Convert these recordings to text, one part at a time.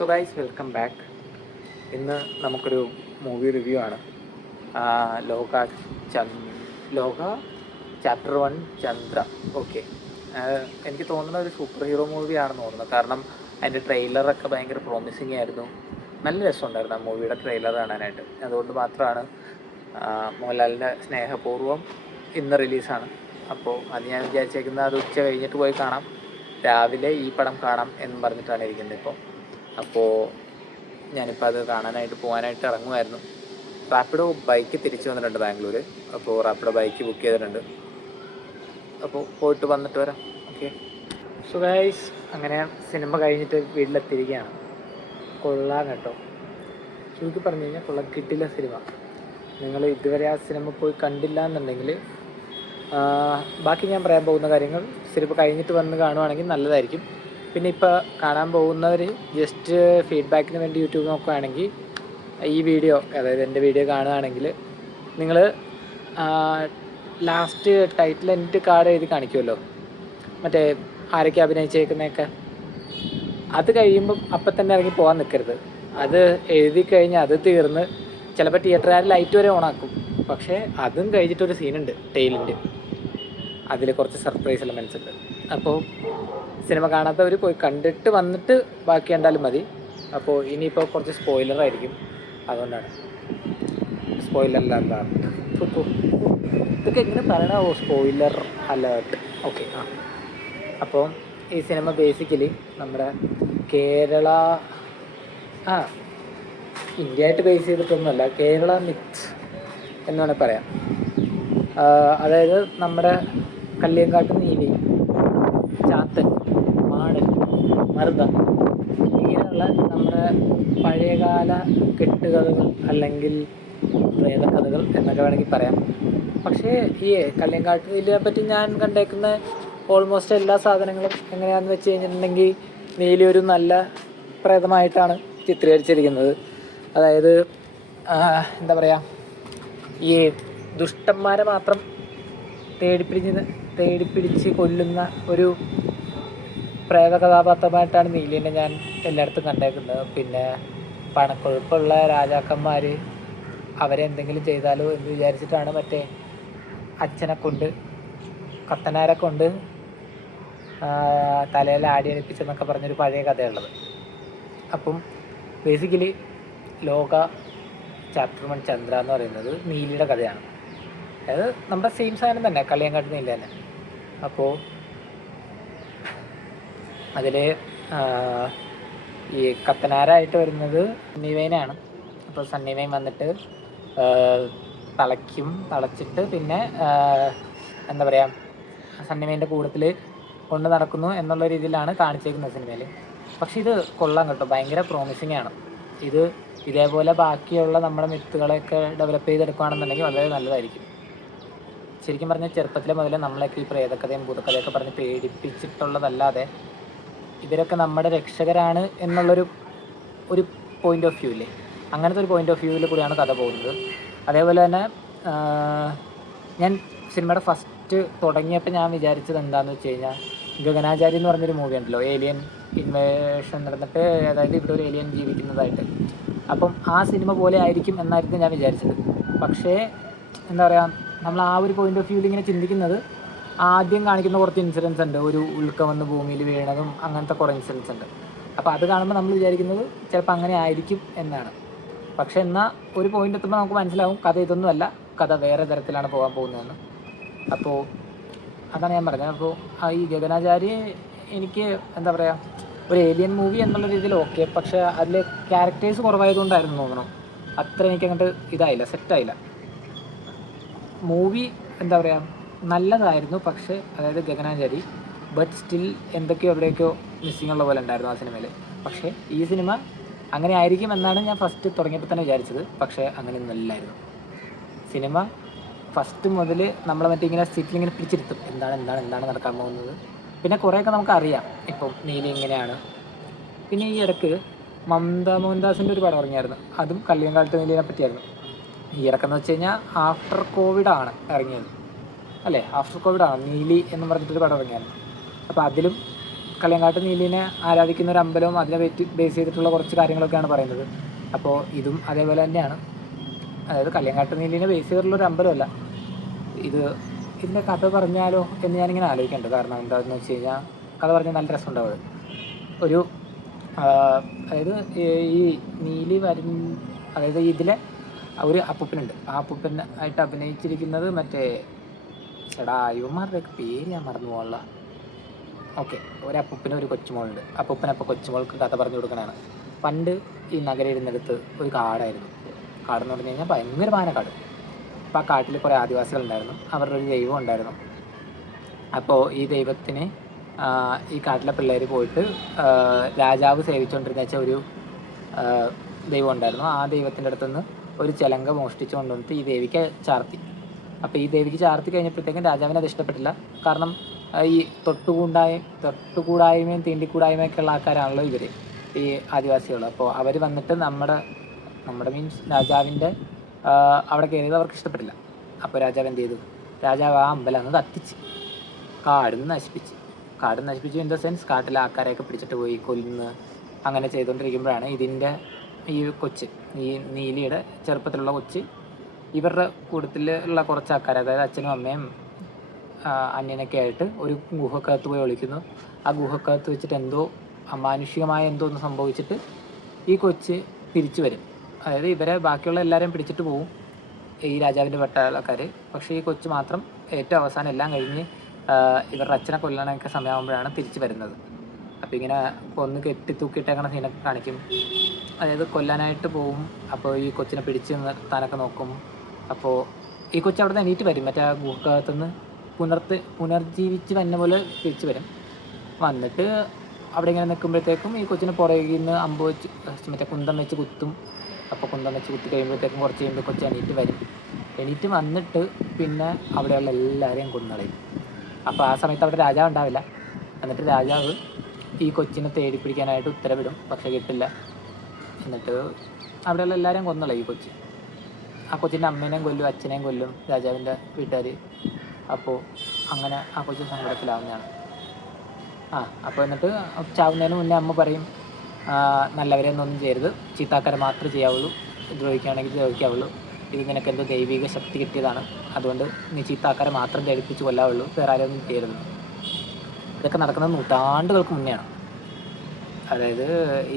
So guys, welcome back. ഇന്ന് നമുക്കൊരു movie review ആണ്. ലോക ലോക ചാപ്റ്റർ 1 ചന്ദ്ര. ഓക്കെ, എനിക്ക് തോന്നുന്ന ഒരു സൂപ്പർ ഹീറോ മൂവിയാണെന്ന് തോന്നുന്നത്. കാരണം അതിൻ്റെ ട്രെയിലറൊക്കെ ഭയങ്കര പ്രോമിസിങ് ആയിരുന്നു. നല്ല രസമുണ്ടായിരുന്നു ആ മൂവിയുടെ ട്രെയിലർ കാണാനായിട്ട്. അതുകൊണ്ട് മാത്രമാണ് മോഹൻലാലിൻ്റെ സ്നേഹപൂർവ്വം ഇന്ന് റിലീസാണ്. അപ്പോൾ അത് ഞാൻ വിചാരിച്ചേക്കുന്നത് അത് ഉച്ച കഴിഞ്ഞിട്ട് പോയി കാണാം, രാവിലെ ഈ പടം കാണാം എന്ന് പറഞ്ഞിട്ടാണ് ഇരിക്കുന്നത് ഇപ്പോൾ. അപ്പോൾ ഞാനിപ്പോൾ അത് കാണാനായിട്ട് പോകാനായിട്ട് ഇറങ്ങുമായിരുന്നു. റാപ്പിഡോ ബൈക്ക് തിരിച്ചു വന്നിട്ടുണ്ട് ബാംഗ്ലൂർ. അപ്പോൾ റാപ്പിഡോ ബൈക്ക് ബുക്ക് ചെയ്തിട്ടുണ്ട്. അപ്പോൾ പോയിട്ട് വന്നിട്ട് വരാം. ഓക്കെ. സോ ഗൈസ്, അങ്ങനെ സിനിമ കഴിഞ്ഞിട്ട് വീട്ടിലെത്തിയിരിക്കുകയാണ്. കൊള്ളാം കേട്ടോ. ചുരുക്കി പറഞ്ഞു കഴിഞ്ഞാൽ കൊള്ളാം, കിട്ടില്ല സിനിമ. നിങ്ങൾ ഇതുവരെ ആ സിനിമ പോയി കണ്ടില്ല എന്നുണ്ടെങ്കിൽ ബാക്കി ഞാൻ പറയാൻ പോകുന്ന കാര്യങ്ങൾ സിനിമ കഴിഞ്ഞിട്ട് വന്ന് കാണുവാണെങ്കിൽ നല്ലതായിരിക്കും. പിന്നെ ഇപ്പോൾ കാണാൻ പോകുന്നവർ ജസ്റ്റ് ഫീഡ്ബാക്കിന് വേണ്ടി യൂട്യൂബ് നോക്കുകയാണെങ്കിൽ ഈ വീഡിയോ, അതായത് എൻ്റെ വീഡിയോ കാണുകയാണെങ്കിൽ നിങ്ങൾ ലാസ്റ്റ് ടൈറ്റിൽ എൻ്റെ കാർഡ് എഴുതി കാണിക്കുമല്ലോ, മറ്റേ ആരൊക്കെ അഭിനയിച്ചേക്കുന്നതൊക്കെ. അത് കഴിയുമ്പം അപ്പം തന്നെ ഇറങ്ങി പോകാൻ നിൽക്കരുത്. അത് എഴുതി കഴിഞ്ഞാൽ അത് തീർന്ന് ചിലപ്പോൾ തിയേറ്ററുകാർ ലൈറ്റ് വരെ ഓണാക്കും. പക്ഷേ അതും കഴിഞ്ഞിട്ടൊരു സീനുണ്ട് ടെയിലിൻ്റെ, അതിൽ കുറച്ച് സർപ്രൈസ് എലമെൻറ്റ്സ് ഉണ്ട്. അപ്പോൾ സിനിമ കാണാത്തവർ പോയി കണ്ടിട്ട് വന്നിട്ട് ബാക്കി കണ്ടാലും മതി. അപ്പോൾ ഇനിയിപ്പോൾ കുറച്ച് സ്പോയിലറായിരിക്കും, അതുകൊണ്ടാണ്. Spoiler alert. ഇതൊക്കെ എങ്ങനെ പറയണമോ, സ്പോയിലർ അലേർട്ട്. ഓക്കെ. അപ്പോൾ ഈ സിനിമ ബേസിക്കലി നമ്മുടെ കേരള ഇന്ത്യ ആയിട്ട് ബേസ് ചെയ്തിട്ടൊന്നുമല്ല, കേരള മിത്ത് എന്ന് വേണമെങ്കിൽ പറയാം. അതായത് നമ്മുടെ കല്ലിയങ്കാട്ട് നീലി, ചാത്തൻ, മാടൻ, മറുത, ഇങ്ങനെയുള്ള നമ്മുടെ പഴയകാല കെട്ടുകഥകൾ അല്ലെങ്കിൽ പ്രേതകഥകൾ എന്നൊക്കെ വേണമെങ്കിൽ പറയാം. പക്ഷേ ഈ കല്ലിയങ്കാട്ട് നീലിയെ പറ്റി ഞാൻ കണ്ടേക്കുന്ന ഓൾമോസ്റ്റ് എല്ലാ സാധനങ്ങളും എങ്ങനെയാണെന്ന് വെച്ച് കഴിഞ്ഞിട്ടുണ്ടെങ്കിൽ നീലി ഒരു നല്ല പ്രേതമായിട്ടാണ് ചിത്രീകരിച്ചിരിക്കുന്നത്. അതായത് എന്താ പറയുക, ഈ ദുഷ്ടന്മാരെ മാത്രം തേടിപ്പിടിച്ച് കൊല്ലുന്ന ഒരു പ്രേത കഥാപാത്രമായിട്ടാണ് നീലിനെ ഞാൻ എല്ലായിടത്തും കണ്ടേക്കുന്നത്. പിന്നെ പണക്കൊഴുപ്പുള്ള രാജാക്കന്മാർ അവരെന്തെങ്കിലും ചെയ്താലോ എന്ന് വിചാരിച്ചിട്ടാണ് മറ്റേ അച്ഛനെ കൊണ്ട്, കത്തനാരെ കൊണ്ട് തലയിൽ ആടി അണിപ്പിച്ചെന്നൊക്കെ പറഞ്ഞൊരു പഴയ കഥയുള്ളത്. അപ്പം ബേസിക്കലി ലോക ചാപ്റ്റർ 1 ചന്ദ്ര എന്ന് പറയുന്നത് നീലിയുടെ കഥയാണ്. അതായത് നമ്മുടെ സെയിം സാധനം തന്നെ, കല്ലിയങ്കാട്ട് നീല തന്നെ. അപ്പോൾ അതിൽ ഈ കത്തനാരായിട്ട് വരുന്നത് സണ്ണിവൈനാണ്. അപ്പോൾ സണ്ണിവൈൻ വന്നിട്ട് തളച്ചിട്ട് പിന്നെ എന്താ പറയുക, സണ്ണിവൈൻ്റെ കൂട്ടത്തിൽ കൊണ്ട് നടക്കുന്നു എന്നുള്ള രീതിയിലാണ് കാണിച്ചേക്കുന്നത് സിനിമയിൽ. പക്ഷെ ഇത് കൊള്ളാം കേട്ടോ, ഭയങ്കര പ്രോമിസിങ് ആണ്. ഇത് ഇതേപോലെ ബാക്കിയുള്ള നമ്മുടെ മിത്തുകളെയൊക്കെ ഡെവലപ്പ് ചെയ്തെടുക്കുകയാണെന്നുണ്ടെങ്കിൽ വളരെ നല്ലതായിരിക്കും. ശരിക്കും പറഞ്ഞാൽ ചെറുപ്പത്തിലെ മുതലേ നമ്മളൊക്കെ ഈ പ്രേതകഥയും ഭൂതകഥയൊക്കെ പറഞ്ഞ് പേടിപ്പിച്ചിട്ടുള്ളതല്ലാതെ ഇവരൊക്കെ നമ്മുടെ രക്ഷകരാണ് എന്നുള്ളൊരു പോയിൻ്റ് ഓഫ് വ്യൂ ഇല്ലേ, അങ്ങനത്തെ ഒരു പോയിൻ്റ് ഓഫ് വ്യൂവിൽ കൂടിയാണ് കഥ പോകുന്നത്. അതേപോലെ തന്നെ ഞാൻ സിനിമയുടെ ഫസ്റ്റ് തുടങ്ങിയപ്പോൾ ഞാൻ വിചാരിച്ചത് എന്താണെന്ന് വെച്ച് കഴിഞ്ഞാൽ, ഗഗനാചാരി എന്ന് പറഞ്ഞൊരു മൂവി ഉണ്ടല്ലോ, ഏലിയൻ ഇൻവേഷൻ നടന്നിട്ട്, അതായത് ഇവിടെ ഒരു ഏലിയൻ ജീവിക്കുന്നതായിട്ട്. അപ്പം ആ സിനിമ പോലെ ആയിരിക്കും എന്നായിരുന്നു ഞാൻ വിചാരിച്ചത്. പക്ഷേ എന്താ പറയുക, നമ്മൾ ആ ഒരു പോയിൻ്റ് ഓഫ് വ്യൂവിൽ ഇങ്ങനെ ചിന്തിക്കുന്നത്, ആദ്യം കാണിക്കുന്ന കുറച്ച് ഇൻസിഡൻസ് ഉണ്ട്, ഒരു ഉൽക്ക വന്ന് ഭൂമിയിൽ വീണതും അങ്ങനത്തെ കുറേ ഇൻസിഡൻസ് ഉണ്ട്. അപ്പോൾ അത് കാണുമ്പോൾ നമ്മൾ വിചാരിക്കുന്നത് ചിലപ്പോൾ അങ്ങനെ ആയിരിക്കും എന്നാണ്. പക്ഷേ എന്നാൽ ഒരു പോയിൻ്റ് എത്തുമ്പോൾ നമുക്ക് മനസ്സിലാവും കഥ ഇതൊന്നുമല്ല, കഥ വേറെ തരത്തിലാണ് പോകാൻ പോകുന്നതെന്ന്. അപ്പോൾ അതാണ് ഞാൻ പറഞ്ഞത്. അപ്പോൾ ഈ ഗഗനാചാരി എനിക്ക് എന്താ പറയുക, ഒരു ഏലിയൻ മൂവി എന്നുള്ള രീതിയിൽ ഓക്കെ, പക്ഷേ അതിൽ ക്യാരക്ടേഴ്സ് കുറവായതുകൊണ്ടായിരുന്നു തോന്നണം അത്ര എനിക്കങ്ങോട്ട് ഇതായില്ല, സെറ്റായില്ല. മൂവി എന്താ പറയുക നല്ലതായിരുന്നു, പക്ഷേ അതായത് ഗഗനാചാരി, ബട്ട് സ്റ്റിൽ എന്തൊക്കെയോ എവിടെയൊക്കെയോ മിസ്സിങ് ഉള്ള പോലെ ഉണ്ടായിരുന്നു ആ സിനിമയിൽ. പക്ഷേ ഈ സിനിമ അങ്ങനെ ആയിരിക്കും എന്നാണ് ഞാൻ ഫസ്റ്റ് തുടങ്ങിയപ്പോൾ തന്നെ വിചാരിച്ചത്. പക്ഷേ അങ്ങനെയൊന്നും അല്ലായിരുന്നു. സിനിമ ഫസ്റ്റ് മുതൽ നമ്മളെ മറ്റേ ഇങ്ങനെ സീറ്റിലിങ്ങനെ പിടിച്ചിരുത്തും, എന്താണ് നടക്കാൻ പോകുന്നത്. പിന്നെ കുറേയൊക്കെ നമുക്കറിയാം, ഇപ്പം നീലി ഇങ്ങനെയാണ്. പിന്നെ ഈ ഇടയ്ക്ക് മമത മോഹൻദാസിൻ്റെ ഒരു പടം ഇറങ്ങിയായിരുന്നു, അതും കല്ലിയങ്കാട്ട് നീലിനെ പറ്റിയായിരുന്നു. ഈ ഇടയ്ക്കെന്ന് വെച്ച് കഴിഞ്ഞാൽ ആഫ്റ്റർ കോവിഡാണ് ഇറങ്ങിയത് അല്ലേ, ആഫ്റ്റർ കോവിഡാണ് നീലി എന്ന് പറഞ്ഞിട്ടൊരു പടം ഇറങ്ങിയായിരുന്നു. അപ്പോൾ അതിലും കള്ളിയങ്കാട്ട് നീലിനെ ആരാധിക്കുന്ന ഒരു അമ്പലവും അതിനെ ബേസ് ചെയ്തിട്ടുള്ള കുറച്ച് കാര്യങ്ങളൊക്കെയാണ് പറയുന്നത്. അപ്പോൾ ഇതും അതേപോലെ തന്നെയാണ്. അതായത് കള്ളിയങ്കാട്ട് നീലിനെ ബേസ് ചെയ്തിട്ടുള്ളൊരു അമ്പലമല്ല ഇത്. ഇതിൻ്റെ കഥ പറഞ്ഞാലോ എന്ന് ഞാനിങ്ങനെ ആലോചിക്കുന്നുണ്ട്. കാരണം എന്താണെന്ന് വെച്ച് കഴിഞ്ഞാൽ കഥ പറഞ്ഞാൽ നല്ല രസമുണ്ടാവും. ഒരു അതായത് ഈ നീലി അതായത് ഇതിലെ ഒരു അപ്പൂപ്പനുണ്ട്. ആ അപ്പൂപ്പനായിട്ട് അഭിനയിച്ചിരിക്കുന്നത് മറ്റേ ഇവന്മാരുടെയൊക്കെ പേര് ഞാൻ മറന്നു പോകാനുള്ള. ഓക്കെ, ഒരപ്പൂപ്പന് ഒരു കൊച്ചുമോളുണ്ട്. അപ്പൂപ്പനപ്പോൾ കൊച്ചുമോൾക്ക് കഥ പറഞ്ഞു കൊടുക്കണതാണ്. പണ്ട് ഈ നഗരം ഇരുന്നിടത്ത് ഒരു കാടായിരുന്നു. കാടെന്ന് പറഞ്ഞു കഴിഞ്ഞാൽ ഭയങ്കര കാട്. അപ്പോൾ ആ കാട്ടിൽ കുറേ ആദിവാസികളുണ്ടായിരുന്നു. അവരുടെ ഒരു ദൈവം ഉണ്ടായിരുന്നു. അപ്പോൾ ഈ ദൈവത്തിന് ഈ കാട്ടിലെ പിള്ളേർ പോയിട്ട് രാജാവ് സേവിച്ചുകൊണ്ടിരുന്ന വെച്ചാൽ ഒരു ദൈവം ഉണ്ടായിരുന്നു. ആ ദൈവത്തിൻ്റെ അടുത്തുനിന്ന് ഒരു ചിലങ്ക മോഷ്ടിച്ചു കൊണ്ടുവന്നിട്ട് ഈ ദേവിക്ക് ചാർത്തി. അപ്പോൾ ഈ ദേവിക്ക് ചാർത്തി കഴിഞ്ഞപ്പോഴത്തേക്കും രാജാവിന് അത് ഇഷ്ടപ്പെട്ടില്ല. കാരണം ഈ തൊട്ടുകൂടായ്മയും തീണ്ടിക്കൂടായ്മയൊക്കെ ഉള്ള ആൾക്കാരാണല്ലോ ഇവർ, ഈ ആദിവാസികൾ. അപ്പോൾ അവർ വന്നിട്ട് നമ്മുടെ മീൻസ് രാജാവിൻ്റെ അവിടെ കയറിയത് അവർക്ക് ഇഷ്ടപ്പെട്ടില്ല. അപ്പോൾ രാജാവ് എന്ത് ചെയ്തു? രാജാവ് ആ അമ്പലം അങ്ങ് കത്തിച്ച് കാടും നശിപ്പിച്ച് ഇൻ ദ സെൻസ് കാട്ടിലെ ആൾക്കാരെയൊക്കെ പിടിച്ചിട്ട് പോയി കൊല്ലുന്ന അങ്ങനെ ചെയ്തുകൊണ്ടിരിക്കുമ്പോഴാണ് ഇതിൻ്റെ ഈ കൊച്ച്, ഈ നീലിയുടെ ചെറുപ്പത്തിലുള്ള കൊച്ച്, ഇവരുടെ കൂട്ടത്തിലുള്ള കുറച്ച് ആൾക്കാർ, അതായത് അച്ഛനും അമ്മയും അന്യനൊക്കെ ആയിട്ട് ഒരു ഗുഹക്കകത്ത് പോയി ഒളിക്കുന്നു. ആ ഗുഹക്കകത്ത് വെച്ചിട്ട് എന്തോ അമാനുഷികമായ എന്തോ ഒന്ന് സംഭവിച്ചിട്ട് ഈ കൊച്ച് തിരിച്ചു വരും. അതായത് ഇവരെ ബാക്കിയുള്ള എല്ലാവരെയും പിടിച്ചിട്ട് പോവും ഈ രാജാവിൻ്റെ പട്ടാളക്കാർ. പക്ഷേ ഈ കൊച്ച് മാത്രം ഏറ്റവും അവസാനം എല്ലാം കഴിഞ്ഞ് ഇവരുടെ അച്ഛനെ കൊല്ലാനൊക്കെ സമയമാകുമ്പോഴാണ് തിരിച്ചു വരുന്നത്. അപ്പോൾ ഇങ്ങനെ കൊന്ന് തൂക്കിയിട്ടേക്കണ സീനൊക്കെ കാണിക്കും. അതായത് കൊല്ലാനായിട്ട് പോവും. അപ്പോൾ ഈ കൊച്ചിനെ പിടിച്ച് നിർത്താനൊക്കെ നോക്കും. അപ്പോൾ ഈ കൊച്ച് അവിടെ നിന്ന് എണീറ്റ് വരും. മറ്റേ ആ ഗുഹക്കകത്തുനിന്ന് പുനർജീവിച്ച് വന്ന പോലെ തിരിച്ച് വരും. വന്നിട്ട് അവിടെ ഇങ്ങനെ നിൽക്കുമ്പോഴത്തേക്കും ഈ കൊച്ചിന് പുറകിൽ നിന്ന് അമ്പ് വെച്ച് മറ്റേ കുന്തം വെച്ച് കുത്തും. അപ്പോൾ കുന്തം വെച്ച് കുത്തി കഴിയുമ്പോഴത്തേക്കും കുറച്ച് കഴിയുമ്പോൾ കൊച്ച് എണീറ്റ് വരും. എണീറ്റ് വന്നിട്ട് പിന്നെ അവിടെയുള്ള എല്ലാവരെയും കൊന്നുകളയും. അപ്പോൾ ആ സമയത്ത് അവിടെ രാജാവ് ഉണ്ടാവില്ല. എന്നിട്ട് രാജാവ് ഈ കൊച്ചിനെ തേടി പിടിക്കാനായിട്ട് ഉത്തരവിടും. പക്ഷേ കിട്ടില്ല. എന്നിട്ട് അവിടെയുള്ള എല്ലാവരെയും കൊന്നുകളയും ഈ കൊച്ച്. ആ കൊച്ചിൻ്റെ അമ്മേനെയും കൊല്ലും, അച്ഛനെയും കൊല്ലും രാജാവിൻ്റെ വീട്ടുകാർ. അപ്പോൾ അങ്ങനെ ആ കൊച്ച് സങ്കടത്തിലാവുന്നതാണ്. അപ്പോൾ എന്നിട്ട് ചാവുന്നതിന് മുന്നേ അമ്മ പറയും, നല്ലവരെ ഒന്നും ചെയ്യരുത്, ചീത്താക്കാരെ മാത്രമേ ചെയ്യാവുള്ളൂ, ദ്രോഹിക്കുകയാണെങ്കിൽ ദ്രോഹിക്കാവുള്ളൂ. ഇത് നിനക്ക് എന്തോ ദൈവിക ശക്തി കിട്ടിയതാണ്, അതുകൊണ്ട് നീ ചീത്താക്കാരെ മാത്രം ജയിപ്പിച്ച് കൊല്ലാവുള്ളൂ, വേറെ ആരും ഒന്നും ചെയ്യരുത്. ഇതൊക്കെ നടക്കുന്നത് നൂറ്റാണ്ടുകൾക്ക് മുന്നെയാണ്. അതായത്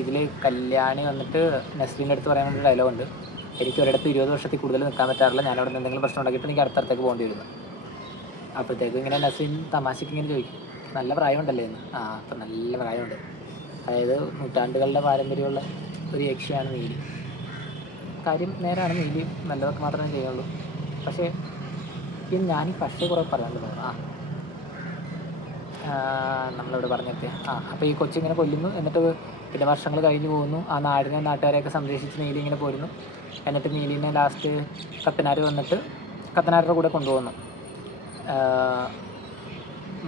ഇതിൽ കല്യാണി വന്നിട്ട് നസ്രീൻ്റെ അടുത്ത് പറയാൻ വേണ്ടി ഡയലോഗുണ്ട്, എനിക്ക് ഒരിടത്ത് 20 വർഷത്തിൽ കൂടുതൽ നിൽക്കാൻ പറ്റാറില്ല, ഞാൻ അവിടെ നിന്ന് എന്തെങ്കിലും പ്രശ്നം ഉണ്ടാക്കിയിട്ട് എനിക്ക് അടുത്തടുത്തേക്ക് പോകേണ്ടി വരുന്നു. അപ്പോഴത്തേക്കും ഇങ്ങനെ നസ്രീൻ തമാശയ്ക്ക് ഇങ്ങനെ ചോദിക്കും, നല്ല പ്രായമുണ്ടല്ലേ എന്ന്. അപ്പം നല്ല പ്രായമുണ്ട്. അതായത് നൂറ്റാണ്ടുകളുടെ പാരമ്പര്യമുള്ള ഒരു യക്ഷിയാണ് നീലി. കാര്യം നേരാണ്, നീലി നല്ലതൊക്കെ മാത്രമേ ചെയ്യുള്ളൂ. പക്ഷേ ഞാൻ കുറേ പറയാനുണ്ട്. നമ്മളിവിടെ പറഞ്ഞെത്തിയ അപ്പോൾ ഈ കൊച്ചിങ്ങനെ കൊല്ലുന്നു. എന്നിട്ട് പിന്നെ വർഷങ്ങൾ കഴിഞ്ഞ് പോകുന്നു. ആ നാട്ടുകാരെയൊക്കെ സംരക്ഷിച്ച് നീലി ഇങ്ങനെ പോരുന്നു. എന്നിട്ട് നീലിനെ ലാസ്റ്റ് കത്തനാർ വന്നിട്ട് കത്തനാരുടെ കൂടെ കൊണ്ടുപോകുന്നു.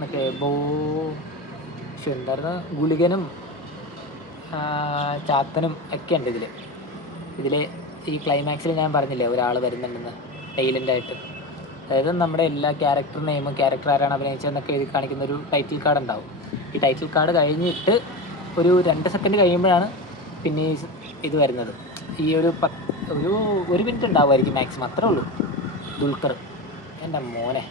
മറ്റേ എന്തായിരുന്നു, ഗുളികനും ചാത്തനും ഒക്കെ ഉണ്ട് ഇതിൽ ഈ ക്ലൈമാക്സിൽ ഞാൻ പറഞ്ഞില്ലേ ഒരാൾ വരുന്നുണ്ടെന്ന് ടൈലൻ്റായിട്ട്. അതായത് നമ്മുടെ എല്ലാ ക്യാരക്ടർ നെയിമും ക്യാരക്ടർ ആരാണ് അഭിനയിച്ചതെന്നൊക്കെ എഴുതി കാണിക്കുന്ന ഒരു ടൈറ്റിൽ കാർഡ് ഉണ്ടാവും. ഈ ടൈറ്റിൽ കാർഡ് കഴിഞ്ഞിട്ട് ഒരു 2 സെക്കൻഡ് കഴിയുമ്പോഴാണ് പിന്നെ ഇത് വരുന്നത്. ഈ ഒരു മിനിറ്റ് ഉണ്ടാവുമായിരിക്കും മാക്സിമം, അത്രേ ഉള്ളൂ. ദുൽഖർ എൻ്റെ മോനെ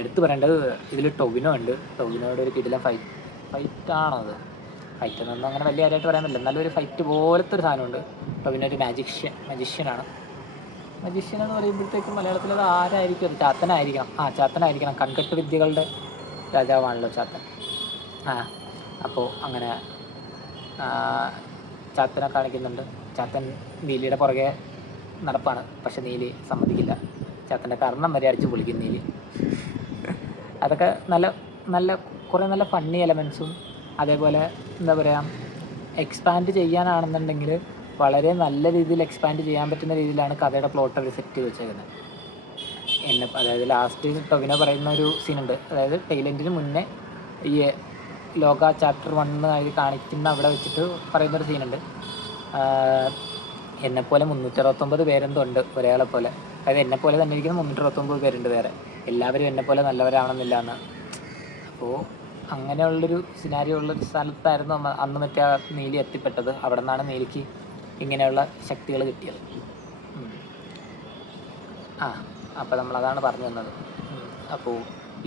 എടുത്തു പറയേണ്ടത് ഇതിൽ ടൊവിനോ ഉണ്ട്. ടൊവിനോയുടെ ഒരു കിടിലൻ ഫൈറ്റാണോ അത്? ഫൈറ്റ് എന്നൊന്നും അങ്ങനെ വലിയ കാര്യമായിട്ട് പറയാൻ പറ്റില്ല, എന്നാലും ഒരു ഫൈറ്റ് പോലത്തെ ഒരു സാധനമുണ്ട്. ടൊവിനോ ഒരു മജീഷ്യനാണ്. മജീഷ്യൻ എന്ന് പറയുമ്പോഴത്തേക്കും മലയാളത്തിൽ അത് ആരായിരിക്കും? അത് ചാത്തനായിരിക്കണം. കൺകെട്ട് വിദ്യകളുടെ രാജാവാണല്ലോ ചാത്തൻ. അപ്പോൾ അങ്ങനെ ചാത്തനെ കാണിക്കുന്നുണ്ട്. ചാത്തൻ നീലിയുടെ പുറകെ നടപ്പാണ്. പക്ഷെ നീലി സമ്മതിക്കില്ല. ചാത്തൻ്റെ കർണം വരെ അടിച്ച് പൊളിക്കും നീലി. അതൊക്കെ കുറേ നല്ല ഫണ്ണി എലമെൻസും, അതേപോലെ എന്താ പറയുക, എക്സ്പാൻഡ് ചെയ്യാനാണെന്നുണ്ടെങ്കിൽ വളരെ നല്ല രീതിയിൽ എക്സ്പാൻഡ് ചെയ്യാൻ പറ്റുന്ന രീതിയിലാണ് കഥയുടെ പ്ലോട്ട് അവർ സെറ്റ് ചെയ്ത് വെച്ചേക്കുന്നത്. അതായത് ലാസ്റ്റ് ടൊവിനോ പറയുന്ന ഒരു സീനുണ്ട്. അതായത് ടൈലൻറ്റിന് മുന്നേ ഈ ലോക ചാപ്റ്റർ 1 അതിൽ കാണിക്കുന്ന അവിടെ വെച്ചിട്ട് പറയുന്നൊരു സീനുണ്ട്. എന്നെപ്പോലെ 369 പേരെന്തോ ഉണ്ട് ഒരാളെ പോലെ. അതായത് എന്നെപ്പോലെ തന്നെ ഇരിക്കുന്ന 369 പേരുണ്ട് വേറെ. എല്ലാവരും എന്നെപ്പോലെ നല്ലവരാവണമെന്നില്ല എന്ന്. അപ്പോൾ അങ്ങനെയുള്ളൊരു സിനാരിയോ ഉള്ളൊരു സ്ഥലത്തായിരുന്നു അന്ന് മറ്റേ ആ നീലി എത്തിപ്പെട്ടത്. അവിടെ നിന്നാണ് നീലിക്ക് ഇങ്ങനെയുള്ള ശക്തികൾ കിട്ടിയത്. ആ അപ്പോൾ നമ്മളതാണ് പറഞ്ഞു തന്നത്. അപ്പോൾ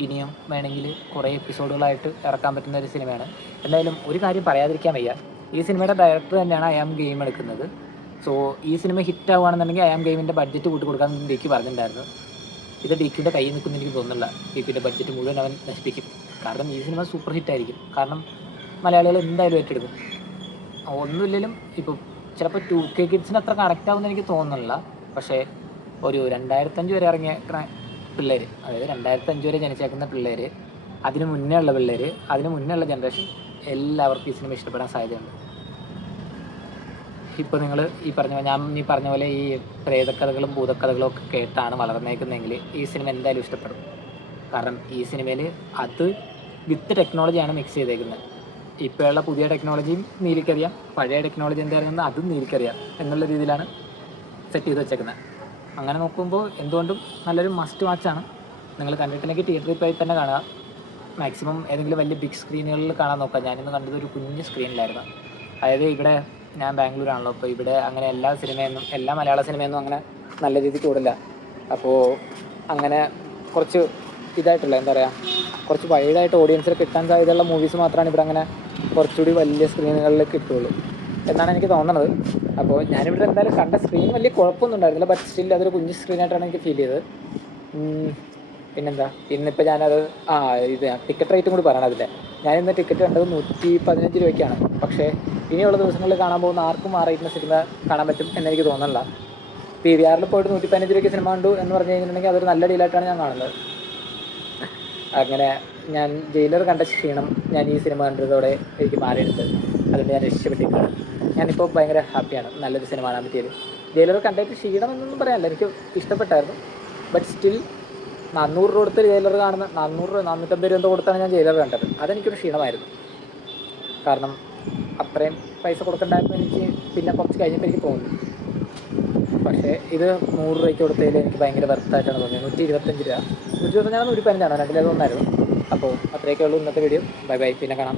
ഇനിയും വേണമെങ്കിൽ കുറേ എപ്പിസോഡുകളായിട്ട് ഇറക്കാൻ പറ്റുന്ന ഒരു സിനിമയാണ്. എന്തായാലും ഒരു കാര്യം പറയാതിരിക്കാൻ വയ്യ, ഈ സിനിമയുടെ ഡയറക്ടർ തന്നെയാണ് ഐ ആം ഗെയിം എടുക്കുന്നത്. സോ ഈ സിനിമ ഹിറ്റ് ആവുകയാണെന്നുണ്ടെങ്കിൽ ഐ ആം ഗെയിമിൻ്റെ ബഡ്ജറ്റ് കൂട്ടി കൊടുക്കാൻ ഡിക്ക് പറഞ്ഞിട്ടുണ്ടായിരുന്നു. ഇത് ഡിക്കിൻ്റെ കയ്യിൽ നിൽക്കുന്ന എനിക്ക് തോന്നുന്നില്ല. ഡിക്കിൻ്റെ ബഡ്ജറ്റ് മുഴുവൻ അവൻ നശിപ്പിക്കും. കാരണം ഈ സിനിമ സൂപ്പർ ഹിറ്റായിരിക്കും. കാരണം മലയാളികൾ എന്തായാലും ഏറ്റെടുക്കും. ഒന്നുമില്ലെങ്കിലും ഇപ്പോൾ ചിലപ്പോൾ 2K കിഡ്സിന് അത്ര കണക്റ്റ് ആവുമെന്ന് എനിക്ക് തോന്നുന്നില്ല. പക്ഷേ ഒരു 2005 വരെ ഇറങ്ങിയ പിള്ളേർ, അതായത് 2005 വരെ ജനിച്ചേക്കുന്ന പിള്ളേർ, അതിന് മുന്നേ ഉള്ള പിള്ളേർ, അതിന് മുന്നേ ഉള്ള ജനറേഷൻ എല്ലാവർക്കും ഈ സിനിമ ഇഷ്ടപ്പെടാൻ സാധ്യതയുണ്ട്. ഇപ്പോൾ നിങ്ങൾ ഈ പറഞ്ഞ പോലെ ഈ പ്രേതക്കഥകളും ഭൂതക്കഥകളും ഒക്കെ കേട്ടാണ് വളർന്നേക്കുന്നതെങ്കിൽ ഈ സിനിമ എന്തായാലും ഇഷ്ടപ്പെടും. കാരണം ഈ സിനിമയിൽ അത് വിത്ത് ടെക്നോളജിയാണ് മിക്സ് ചെയ്തേക്കുന്നത്. ഇപ്പോഴുള്ള പുതിയ ടെക്നോളജിയും നീലിക്കറിയാം, പഴയ ടെക്നോളജി എന്തായിരുന്നെന്ന് അതും നീലിക്കറിയാം എന്നുള്ള രീതിയിലാണ് സെറ്റ് ചെയ്ത് വെച്ചേക്കുന്നത്. അങ്ങനെ നോക്കുമ്പോൾ എന്തുകൊണ്ടും നല്ലൊരു മസ്റ്റ് വാച്ചാണ്. നിങ്ങൾ കണ്ടിട്ടുണ്ടെങ്കിൽ തിയേറ്ററിൽ പോയി തന്നെ കാണുക. മാക്സിമം ഏതെങ്കിലും വലിയ ബിഗ് സ്ക്രീനുകളിൽ കാണാൻ നോക്കുക. ഞാനിന്ന് കണ്ടത് ഒരു കുഞ്ഞ് സ്ക്രീനിലായിരുന്നു. അതായത് ഇവിടെ ഞാൻ ബാംഗ്ലൂരാണല്ലോ, അപ്പോൾ ഇവിടെ അങ്ങനെ എല്ലാ മലയാള സിനിമയൊന്നും അങ്ങനെ നല്ല രീതിക്ക് ഓടില്ല. അപ്പോൾ അങ്ങനെ കുറച്ച് ഇതായിട്ടുള്ള എന്താ പറയുക, കുറച്ച് വൈഡായിട്ട് ഓഡിയൻസിൽ കിട്ടാൻ സാധ്യതയുള്ള മൂവീസ് മാത്രമാണ് ഇവിടെ അങ്ങനെ കുറച്ചുകൂടി വലിയ സ്ക്രീനുകളിൽ കിട്ടുള്ളൂ എന്നാണ് എനിക്ക് തോന്നുന്നത്. അപ്പോൾ ഞാനിവിടെ എന്തായാലും കണ്ട സ്ക്രീൻ വലിയ കുഴപ്പമൊന്നും ഉണ്ടായിരുന്നില്ല. ബട്ട് സ്റ്റിൽ അതൊരു കുഞ്ഞ് സ്ക്രീനായിട്ടാണ് എനിക്ക് ഫീൽ ചെയ്തത്. പിന്നെന്താ, ഇന്നിപ്പോൾ ഞാനത് ഇത് ടിക്കറ്റ് റേറ്റും കൂടി പറയണതില്ലേ. ഞാനിന്ന് ടിക്കറ്റ് കണ്ടത് 115 രൂപയ്ക്കാണ്. പക്ഷേ ഇനിയുള്ള ദിവസങ്ങളിൽ കാണാൻ പോകുന്ന ആർക്കും ആ റേറ്റിന് സിനിമ കാണാൻ പറ്റും എന്നെനിക്ക് തോന്നുന്നില്ല. PVRൽ പോയിട്ട് 115 രൂപയ്ക്ക് സിനിമ കണ്ടു എന്ന് പറഞ്ഞു കഴിഞ്ഞിട്ടുണ്ടെങ്കിൽ അതൊരു നല്ല ഡീലായിട്ടാണ് ഞാൻ കാണുന്നത്. അങ്ങനെ ഞാൻ ജയിലർ കണ്ട ക്ഷീണം ഞാൻ ഈ സിനിമ കണ്ടതോടെ എനിക്ക് മാറിയെടുത്തത്. അതുകൊണ്ട് ഞാൻ രക്ഷപ്പെട്ടിരിക്കുകയാണ്. ഞാനിപ്പോൾ ഭയങ്കര ഹാപ്പിയാണ് നല്ലൊരു സിനിമ കാണാൻ പറ്റിയത്. ജയിലർ കണ്ടിട്ട് ക്ഷീണം എന്നൊന്നും പറയാനില്ല, എനിക്ക് ഇഷ്ടപ്പെട്ടായിരുന്നു. ബട്ട് സ്റ്റിൽ 400 രൂപ കൊടുത്ത് ജയിലർ കാണുന്ന 450 രൂപ കൊടുത്താണ് ഞാൻ ജയിലർ കണ്ടത്. അതെനിക്കൊരു ക്ഷീണമായിരുന്നു. കാരണം അത്രയും പൈസ കൊടുക്കണ്ടായിരുന്നു എനിക്ക് പിന്നെ കുറച്ച് കഴിഞ്ഞപ്പോൾ എനിക്ക് തോന്നി. പക്ഷേ ഇത് 100 രൂപയ്ക്ക് കൊടുത്തതിൽ എനിക്ക് ഭയങ്കര വെർത്തായിട്ടാണ് തോന്നിയത്. 125 രൂപ 125 115 രണ്ടിലേതൊന്നായിരുന്നു. അപ്പോൾ അത്രയൊക്കെ ഉള്ളൂ ഇന്നത്തെ വീഡിയോ. ബൈ ബൈ, പിന്നെ കാണാം.